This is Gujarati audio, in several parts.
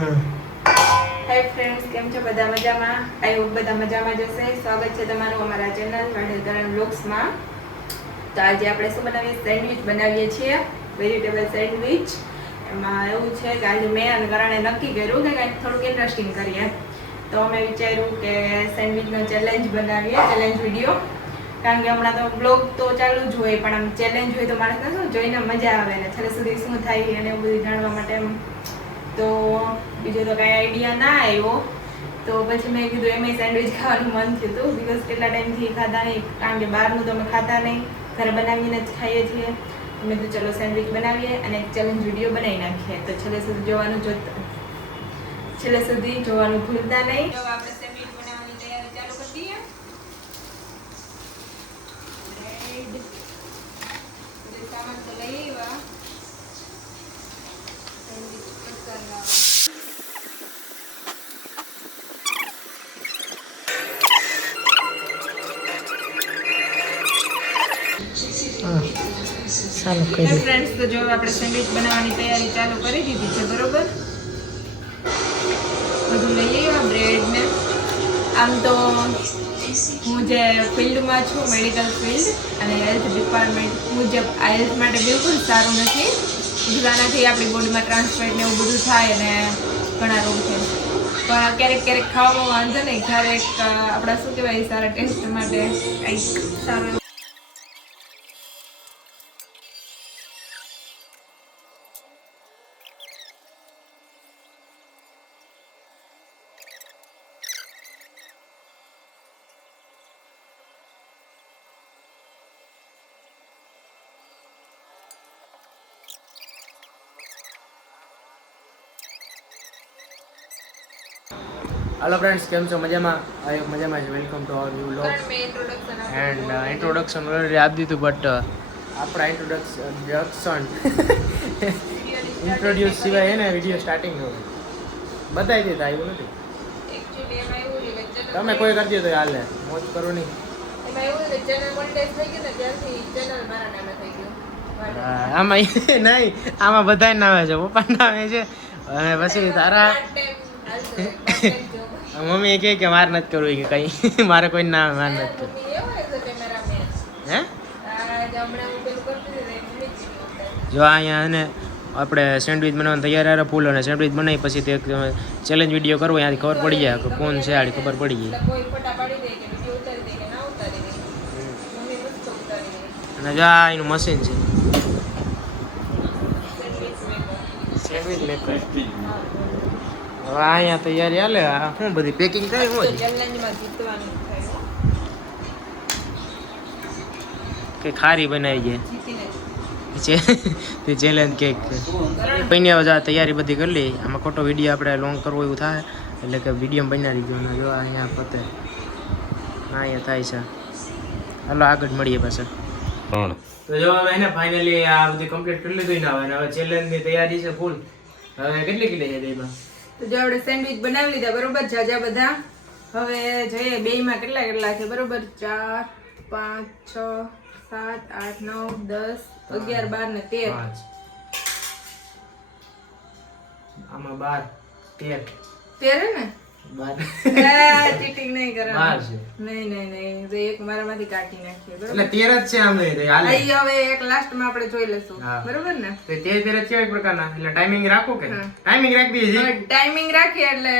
હાય ફ્રેન્ડ્સ, કેમ છો? બધા મજામાં? આઈ હોપ બધા મજામાં જ હશે. સ્વાગત છે તમારું અમારા ચેનલ વાઢેકરણ વ્લોગ્સમાં. તો આજે આપણે શું બનાવીએ? સેન્ડવિચ બનાવીએ છીએ, વેજીટેબલ સેન્ડવિચ. એમાં એવું છે કે આજે મેં અને કરણે નક્કી કર્યું કે કંઈક થોડુંક ઇન્ટરેસ્ટિંગ કરીએ. તો અમે વિચાર્યું કે સેન્ડવિચનો ચેલેન્જ બનાવીએ, ચેલેન્જ વિડીયો. કારણ કે હમણાં તો બ્લોગ તો ચાલુ જ હોય, પણ આમ ચેલેન્જ હોય તો માણસને શું જોઈને મજા આવે ને છેલ્લે સુધી શું થાય અને એવું બધું જાણવા માટે એમ. તો બીજો તો કાંઈ આઈડિયા ના આવ્યો. તો પછી મેં કીધું એમાંય સેન્ડવિચ ખાવાનું મન થયું હતું, બિકોઝ કેટલા ટાઈમથી ખાતા નહીં, કારણ કે બહારનું તો અમે ખાતા નહીં, ઘરે બનાવીને જ ખાઈએ છીએ. મેં કીધું ચલો સેન્ડવિચ બનાવીએ અને એક ચેલેન્જ વિડીયો બનાવી નાખીએ. તો છેલ્લે સુધી જોવાનું ભૂલતા નહીં. તો આપણે સેન્ડવિચ બનાવવાની તૈયારી ચાલુ કરી દઈએ. બ્રેડ સામાન તો લઈ આવ્યા. સેન્ડવિચ પસંદ ચાલુ કરી ફ્રેન્ડ્સ, તો જો આપણે સેન્ડવિચ બનાવવાની તૈયારી ચાલુ કરી દીધી છે, બરોબર. બધું લઈ આવ્યા બ્રેડ ને. આમ તો હું જે ફિલ્ડમાં છું, મેડિકલ ફિલ્ડ અને હેલ્થ ડિપાર્ટમેન્ટ મુજબ આ હેલ્થ માટે બિલકુલ સારું નથી. આનાથી આપણી બોડીમાં ટ્રાન્સફેટ ને એવું બધું થાય અને ઘણા રોગ છે. પણ ક્યારેક ખાવામાં વાંધો નહીં, ક્યારેક આપણા શું કહેવાય સારા ટેસ્ટ માટે કંઈક સારું. हेलो फ्रेंड्स, केम छो? मजामा? आई होप मजामा छो. Welcome to our new vlog and introduction already आप दी थी, बट આપણા ઇન્ટ્રોડ્યુસ સિવાય હે ને વિડીયો સ્ટાર્ટિંગ હોય બતાવી દીધા, એવું નથી. એકચ્યુઅલી એમાં એવું છે કે તમે કોઈ કરી દો તો હાલે, મોજ કરો નહીં. એમાં એવું છે ચેનલ મોનેટાઈઝ થઈ ગયું ને ત્યારથી ચેનલ મારા નામે થઈ ગયું. આમાં નહીં, આમાં બધાય નામે છે, પપ્પા નામે છે અને પછી તારા મમ્મી કહે કે મારે નથી કરવું, કે કઈ મારે કોઈ નામે મારે નથી કરવું. હે જો અહીંયા ને આપણે સેન્ડવિચ બનાવવાની તૈયાર આવે ફૂલ, અને સેન્ડવિચ બનાવી પછી તે ચેલેન્જ વિડીયો કરવો, ત્યાંથી ખબર પડી જાય કે કોણ છે, આડી ખબર પડી જાય. અને જો આ એનું મશીન છે, સેન્ડવિચ મેકર. હવે અહીંયા તૈયારી હાલે. શું બધી પેકિંગ કરી હોય કે ખારી બનાવી છે તે ચેલેન્જ કેક પૈને હવે તૈયારી બધી કરી લઈ. આમાં ખોટો વિડીયો આપણે લોંગ કરવો એવું થાય, એટલે કે વિડીયો બનાવી દીધો. જો અહીંયા પતે અહીંયા થાય છે. હાલો આગળ મળીએ પાછા. તો જો હવે એને ફાઇનલી આ બધી કમ્પ્લીટ કરી લીધું ને હવે ચેલેન્જની તૈયારી છે ફૂલ. હવે કેટલી કેટલી છે તેમાં? તો જો આપણે સેન્ડવિચ બનાવી લીધા, બરોબર, જાજા બધા. હવે જોઈએ બેયમાં કેટલા છે, બરોબર. 4 5 6 7 8 9 10 11 12 ને 13. આમાં 12 13 ને 12 ચીટિંગ નહીં કરવાનું. નહીં તો એક મારામાંથી કાઢી નાખીએ, બરોબર. એટલે 13 જ છે આમ નહીં હાલે. અહીં હવે એક લાસ્ટમાં આપણે જોઈ લેશું, બરોબર ને. તો 13 છે એક પ્રકારના. એટલે ટાઈમિંગ રાખો કે ટાઈમિંગ રાખી દઈએ. ટાઈમિંગ રાખીએ એટલે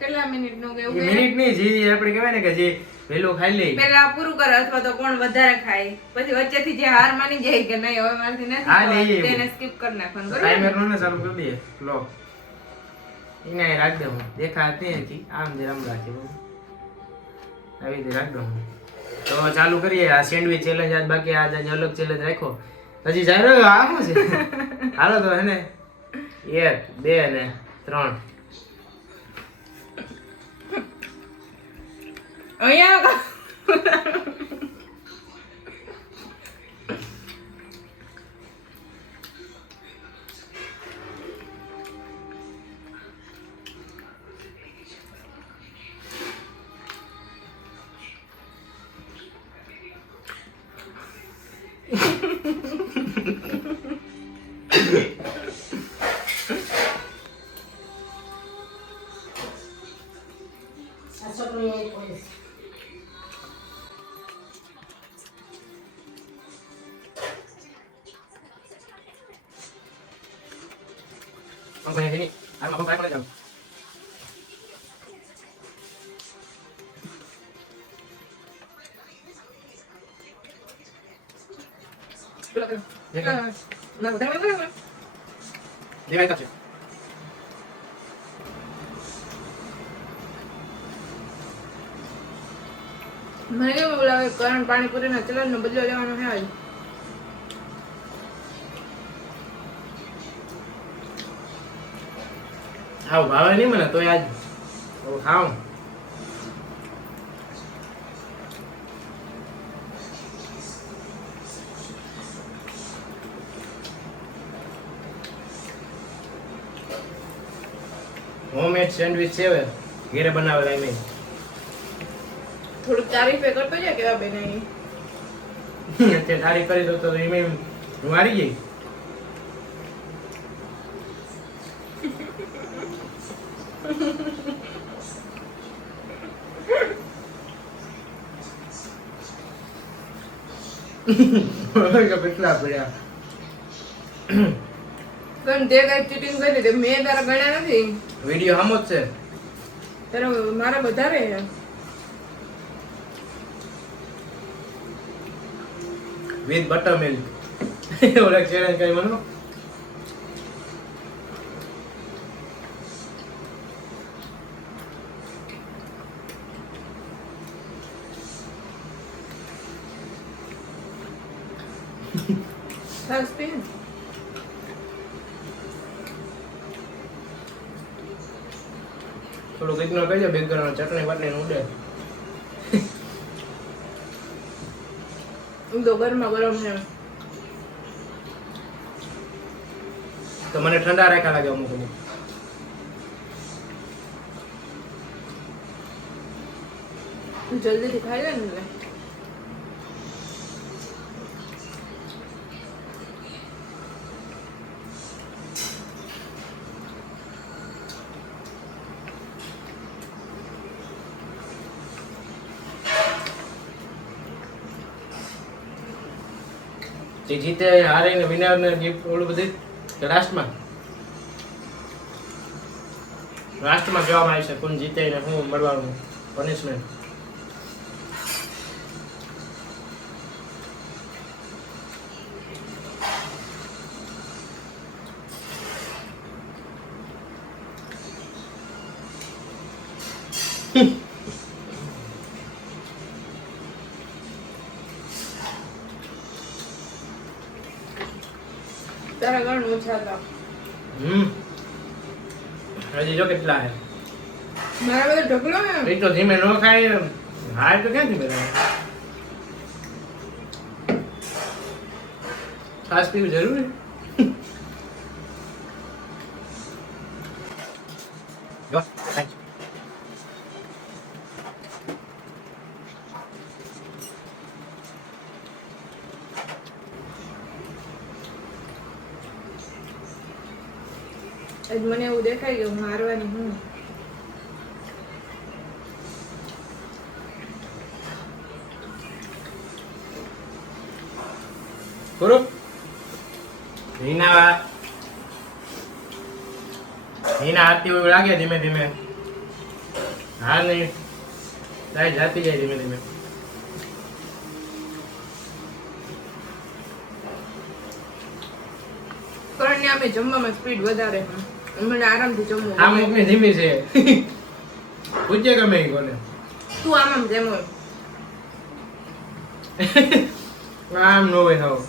કેટલા મિનિટનું કે એવું મિનિટ નહીં, જે આપણે કહેવાય ને કે જે વહેલું ખાઈ લે પેલા પૂરું કરે, અથવા તો કોણ વધારે ખાય, પછી વચ્ચેથી જે હાર માની જાય કે નહીં હવે મારથી નથી તેને સ્કીપ કરી નાખવાનું, બરોબર. ટાઈમર નો ને ચાલુ કરી દઈએ. લો એને રાખ દઉં, દેખાતી નથી આમ જે રમ રાખે આવી રીતે રાખ દઉં. તો ચાલુ કરીએ આ સેન્ડવિચ ચેલેન્જ. આજ બાકી આજ અલગ ચેલેન્જ રાખ્યો હજી જાય રહ્યો. આ શું છે? હાલો તો હે ને 1 2 ને 3 અહીંયા Ang kaya ini, ano ako kaya pala. Dia kaya મને કેવું લાગે કરણ પાણીપુરીના ચલણનો બદલો લેવાનો છે આજ. હાવ ભાવે નહીં મને તો આજ ખાવ હોમમેડ સેન્ડવિચ છે હવે ઘરે બનાવેલા મેં થોડુંક તારીફે કરતો છે કેવા બનાવી. અત્યારે તારીફ કરી દો તો એમ હું હારી જઈ. કેટલા પડ્યા પણ તે કઈ ચીટિંગ કરી તે મેં તારા ગણ્યા નથી. વિડીયો આમ જ છે તારા મારા વધારે છે. With butter milk Ola challenge કરી મને છાશ પી. થોડુંક ઇગ્નોર કરજો બેકગ્રાઉન્ડ ચટણી બટણી ઉડે તો ગરમા ગરમ છે. તો મને ઠંડા રાખ્યા લાગે અમુક અમુક જલ્દીથી ખાઈ લે ને એટલે. જે જીતે હારે ને વિનર ને ગિફ્ટ ઓલું બધું લાસ્ટમાં કહેવામાં આવે છે કોણ જીતે ને શું મળવાનું પનિશમેન્ટ. તારા ઘણ ઓછા હતા. હજી જો કેટલા હે મારા બધા ઢગલો ને. એ તો ધીમે ન ખાય હાય તો ક્યાંથી બધા ખાસ પીવું જરૂરી. જો થેન્ક યુ. આજ મને એવું દેખાય કે હું હારવાની હું. પૂરો હિના આરતી એવું લાગે ધીમે ધીમે. હા નહીં લાઈ જાતી જાય ધીમે ધીમે. કરણને આમે જમવામાં સ્પીડ વધારે છે. મને આરામથી જમવું આમ ગમે. એકની ધીમી છે પૂછે ગમે એ કોને તું આમ જેમ હોય. આમ ન હોય થાવ.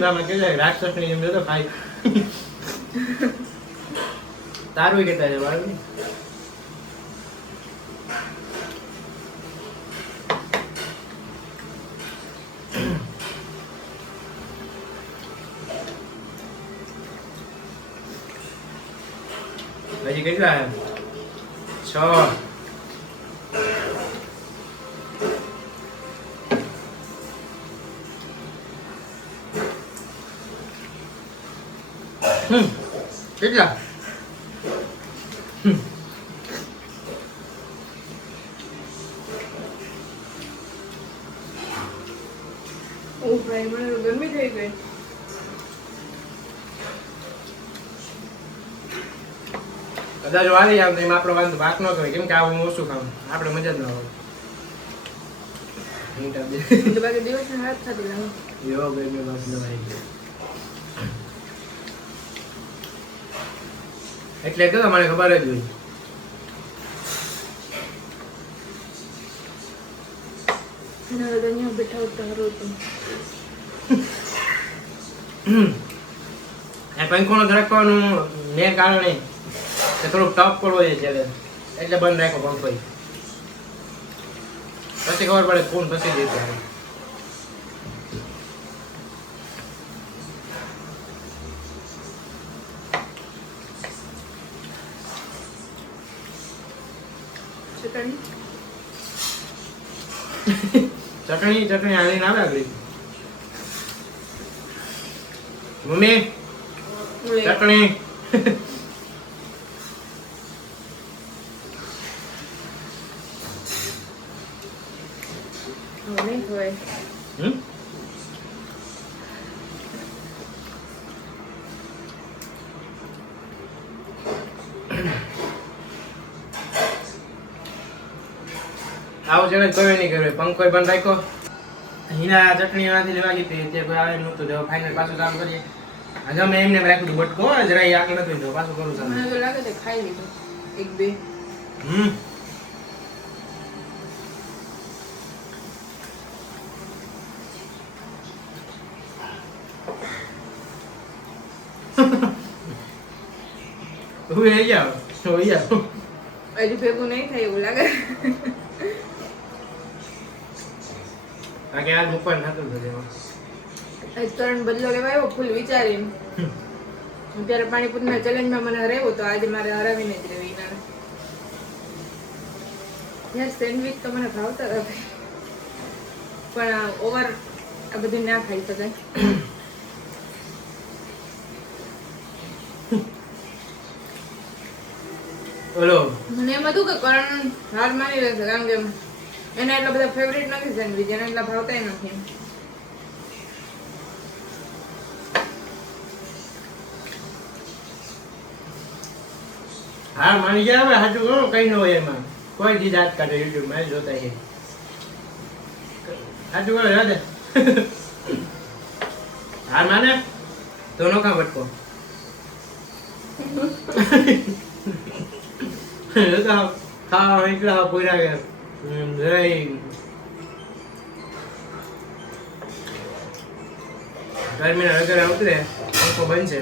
તમે કે રાક્ષસ ની જેમ જતો ખાઈ તારું કેતા છે બાળક હજી કેટલા હે 6 કેટલા ઓ ભાઈ મને તો ગરમી થઈ ગઈ. કદાચ વાલી આમ તો એમાં આપણો વાંધો ભાગ ન કરે કેમ કે આવું ઓછું ખાવું આપણે મજા જ ન આવે તો બાકી દિવસના હાથ થતી લાગે. યો બેબી બસ દવાઈ એટલે કે મને ખબર જ હોય ના તો અહીંયા બેઠા હોત તો સારું હતું. એ પંખોનો રાખવાનું મેં કારણે કે થોડુંક ટપ પડવો છે ચેલેન્જ એટલે બંધ રાખ્યો પંખો પછી ખબર પડે કોણ પછી દેતો ચટણી આવીને આવે આગળ મમ્મી ચટણી નહીં હોય. આવું ચેલેન્જ કોઈ નહીં કરે પંખો બંધ રાખ્યો હીના ચટણી માંથી લેવા ગઈ તે કોઈ આવે નહોતું જો ફાઇનલ પાછું કામ કરીએ આજે મેં એમને રાખ્યું હતું બટકો જરા આગળ નથી તો પાછું કરું છું મને તો લાગે છે ખાઈ લીધું એક બે. હું એ જાવ હજુ ભેગું નહીં થાય એવું લાગે. કારણ કે આ મુકવાનું થતું હતું એમાં આજ તરણ બદલો લેવા આવ્યો ફૂલ વિચારીને. ત્યારે પાણીપુરીના ચેલેન્જમાં મને હરાવ્યો તો આજે મારે હરાવીને જ રહેવી ના. યાર સેન્ડવિચ તો મને ભાવતા હતા પણ ઓવર આ બધું ના ખાઈ શકાય. ઓલો મને એમ હતું કે કરણ હાર માની રહેશે કારણ કે એના એટલા બધા ફેવરેટ નથી સેન્ડવિચ એના એટલા ભાવતા નથી. હા માની ગયા હવે સાચું કહો કઈ ન હોય એમાં કોઈ દી દાંત કાઢે યુટ્યુબ માં જોતા છે સાચું કહો રાધે હા માને તો નો ખા બટકો ખાવા એકલા પૂરા ગયા જરાય ગરમીના રગડા ઉતરે પંખો બનશે.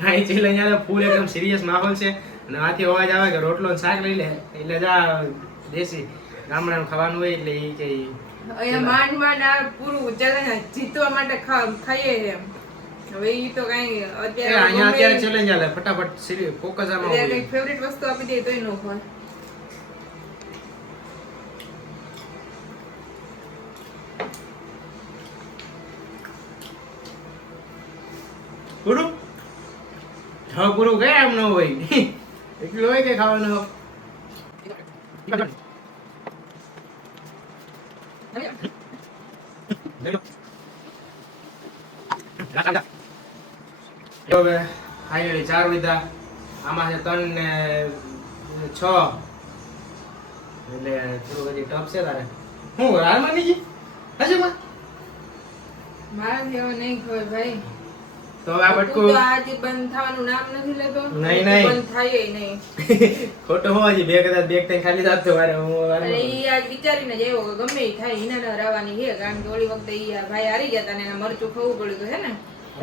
હા એ ચેલેન્જ આવે ફૂલ એકદમ સિરિયસ માહોલ છે અને આથી અવાજ આવે કે રોટલો ને શાક લઈ લે એટલે જા દેશી ગામડાનું ખાવાનું હોય એટલે એ કે અહીંયા માંડ માંડ આ પૂરું ચેલેન્જ જીતવા માટે ખાઈએ છે. હવે ઈ તો કઈ અહીંયા અત્યારે ચેલેન્જ આલે ફટાફટ સિરિયસ ફોકસ આમાં હોય કઈ ફેવરિટ વસ્તુ આપી દે તોય નો હોય. પૂરું હા પૂરું કઈ એમ ન હોય એટલું હોય કે ખાવાનું હવે ફાઇનલી 4 વિધા આમાં છે 3 ને 6 એટલે થોડું હજી ટફ છે તારે હું હાલ માની ગઈ હજી માં મારાથી હવે નહીં ખબર ભાઈ. તો આ બટકું તો આજે બંધ થવાનું નામ નથી લેતો. નહીં. બંધ થાય નહીં. ખોટો હોવા બે કદાચ બેગ તઈ ખાલી જાતો વારે હું અને ઈ આજ વિચારીને જ આવ્યો કે ગમે ઈ થાય ઈના હરાવાની છે કારણ કે ઓલી વખતે ઈ આ ભાઈ હારી ગયા હતા ને એના મરચું ખાવું પડ્યું હતું હે ને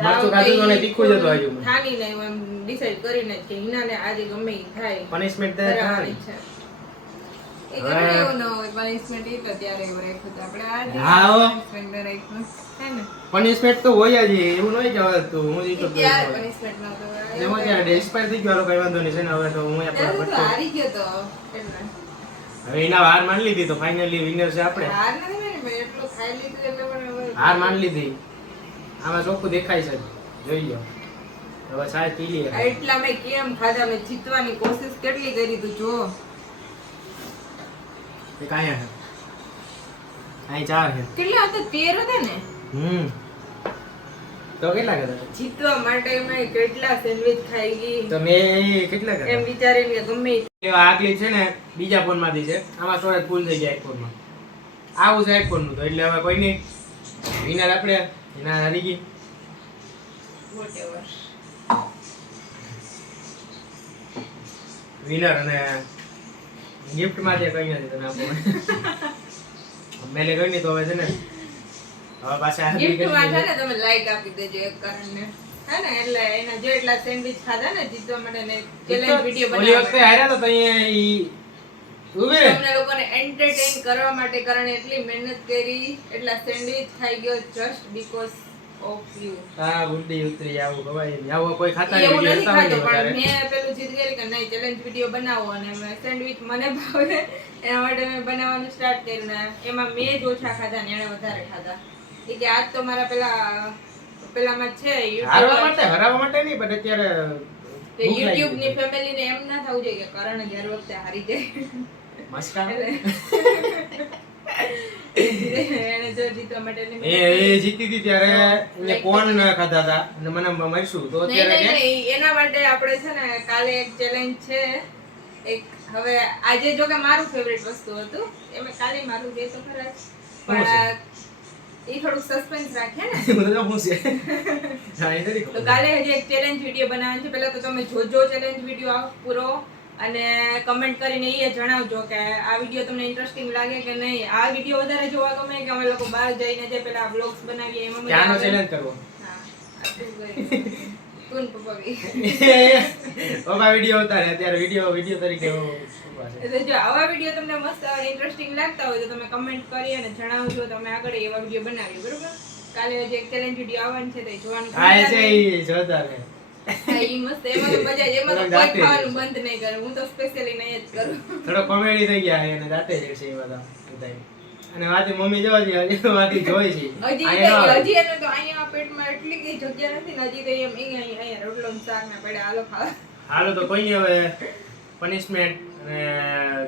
મરચું ખાધું તો ને તીખું જ હતું આજુ ઠાનીને એમ ડિસાઈડ કરીને કે ઈનાને આજે ગમે ઈ થાય પનિશમેન્ટ દે કરાવવાની છે. એ ઘરે એવું ન હોય પનિશમેન્ટ એ તો ત્યારે એવું રાખ્યું હતું આપણે આ હા, હો. પનિશમેન્ટ રાખ્યું હે ને પનિશમેન્ટ તો હોય જ એવું નહીં કે હવે તો હું ઈ તો ત્યારે પનિશમેન્ટ માં તો એમાં ત્યાં એક્સપાયર થઈ ગયો કઈ વાંધો નહીં છે ને હવે તો હું ત્યારે તો આપણે હારી ગયો તો એટલે હવે એના હાર માની લીધી તો ફાઇનલી વિનર છે આપણે હાર નથી માની ભાઈ એટલું ખાઈ લીધું એટલે પણ હવે હાર માની લીધી આમાં ચોખ્ખું દેખાય છે જોઈ લો હવે સાહેબ પી લઈએ એટલા મેં કેમ ખાધા મેં જીતવાની કોશિશ કેટલી કરી તું જો એક આયા છે અહીં 4 છે કેટલા હતા 13 હતા ને તો કેટલા કર્યા જીતવા માટે મેં કેટલા સેન્ડવિચ ખાઈ ગઈ તો મેં કેટલા એમ કર્યા વિચારીને કે ગમે એ આગલી છે ને બીજા ફોન માંથી છે આમાં સ્ટોરેજ ફૂલ થઈ ગયા આઈફોન માં આવું છે આઈફોન નું તો એટલે હવે કોઈ નહીં વિનર આપણે એના હારી ગઈ whatever વિનર અને ગિફ્ટ માં જે કઈ નથી તને આપો મેલે કઈ નહીં તો હવે છે ને હવે પાછા ગિફ્ટ માં છે ને તમે લાઈક આપી દેજો એક કારણે હે ને એટલે એના જેટલા સેન્ડવિચ ખાધા ને જીતવા માટે ને ચેલેન્જ વિડિયો ઓલી વખતે બનાવવા હાર્યા તો અહીંયા ઈ ઉભે તમને લોકોને એન્ટરટેઇન કરવા માટે કારણ એટલી મહેનત કરી એટલા સેન્ડવિચ ખાઈ ગયો જસ્ટ બીકોઝ ઓફ યુ હા બુદ્ધિ ઉતરી આવું ખવાય નહીં આવું કોઈ ખાતા એવું નહીં નથી વિડિયો ખાતો વધારે પણ મેં પેલું જીત કરી કે નહીં ચેલેન્જ વિડિયો બનાવો અને મેં સેન્ડવિચ મને ભાવે એના માટે મેં બનાવવાનું સ્ટાર્ટ કર્યું ને એમાં મેં જ ઓછા ખાધા ને એણે વધારે ખાધા એ કે આજ તો મારા પેલામાં છે હરાવવા માટે નહીં પણ અત્યારે ભૂખ લાગી યુટ્યુબ ની ગઈ. ફેમિલી ને એમ ના થવું જોઈએ કે કારણ જ હર વખતે હારી જાય મસ્કા એને જો જીતવા માટે એ જીતી હતી ત્યારે એને કોણ ખાધા હતા અને મને મરશું તો નહીં અત્યારે નહીં નહીં એના માટે આપણે છે ને કાલે એક ચેલેન્જ છે એક હવે આજે જો કે મારું ફેવરેટ વસ્તુ હતું એમાં કાલે મારું જે તો ખરા જ. પણ એ થોડુંક સસ્પેન્સ રાખે ને મને તો શું છે હા એ નથી તો ખબર. કાલે હજી એક ચેલેન્જ વિડિયો બનાવવાનો છે પહેલા તો તમે જોજો ચેલેન્જ વિડિયો પૂરો અને કમેન્ટ કરીને એ જણાવજો કે આ વિડિયો તમને ઇન્ટરેસ્ટિંગ લાગે કે નહીં આ વિડિયો વધારે જોવા ગમે કે અમે લોકો બહાર જઈને જે પેલા વ્લોગ્સ બનાવીએ એમાં મજા ક્યાંનો આવે? ચેલેન્જ કરવો હા આ તું ગઈ. તું ને પપ્પા બી. ઓબા વિડિયો ઉતારે અત્યારે વિડિયો તરીકે ઉભા છે. એટલે જો આવા વિડિયો તમને મસ્ત ઇન્ટરેસ્ટિંગ લાગતા હોય તો તમે કમેન્ટ કરી અને જણાવજો તો અમે આગળ એવા વિડિયો બનાવીએ બરોબર કાલે હજી એક ચેલેન્જ વિડિયો આવવાનું છે તો એ જોવાનું હા એ ભૂલતા છે નહીં. ઈ જોરદાર છે હા, ઈ મસ્ત એમાં તો મજા જ. એમાં તો કોઈ ખાવાનું બંધ નહીં કરે હું તો સ્પેશિયલી નહીં જ કરું થોડો કોમેડી થઈ ગયા અને જાતે જ છે એ બધા બધાય. અને વાતી મમ્મી જોવા છે હજી વાતી જોઈ છે હજી અહીંયા ન આવે. હજી એને તો અહીંયા પેટમાં એટલી કઈ જગ્યા નથી ને હજી તો એમ અહીંયા રોટલો ને શાક ને પડે હાલો ખાવા હાલો તો કોઈ નહીં હવે પનિશમેન્ટ અને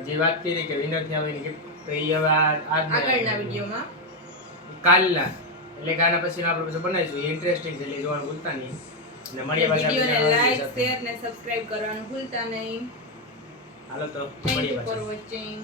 જે વાત કરી કે વિનર થયા હોય ગિફ્ટ તો એ હવે આગળના વિડીયોમાં કાલના એટલે કે આના પછી આપણે પછી બનાવીશું એ ઇન્ટરેસ્ટિંગ છે એટલે જોવાનું ભૂલતા નહીં અને મળીએ પાછા વિડીયોને બીજા લાઈક સાથે. શેર ને સબસ્ક્રાઇબ કરવાનું ભૂલતા નહીં હાલો તો થેન્ક મળીએ યુ ફોર પાછા વોચિંગ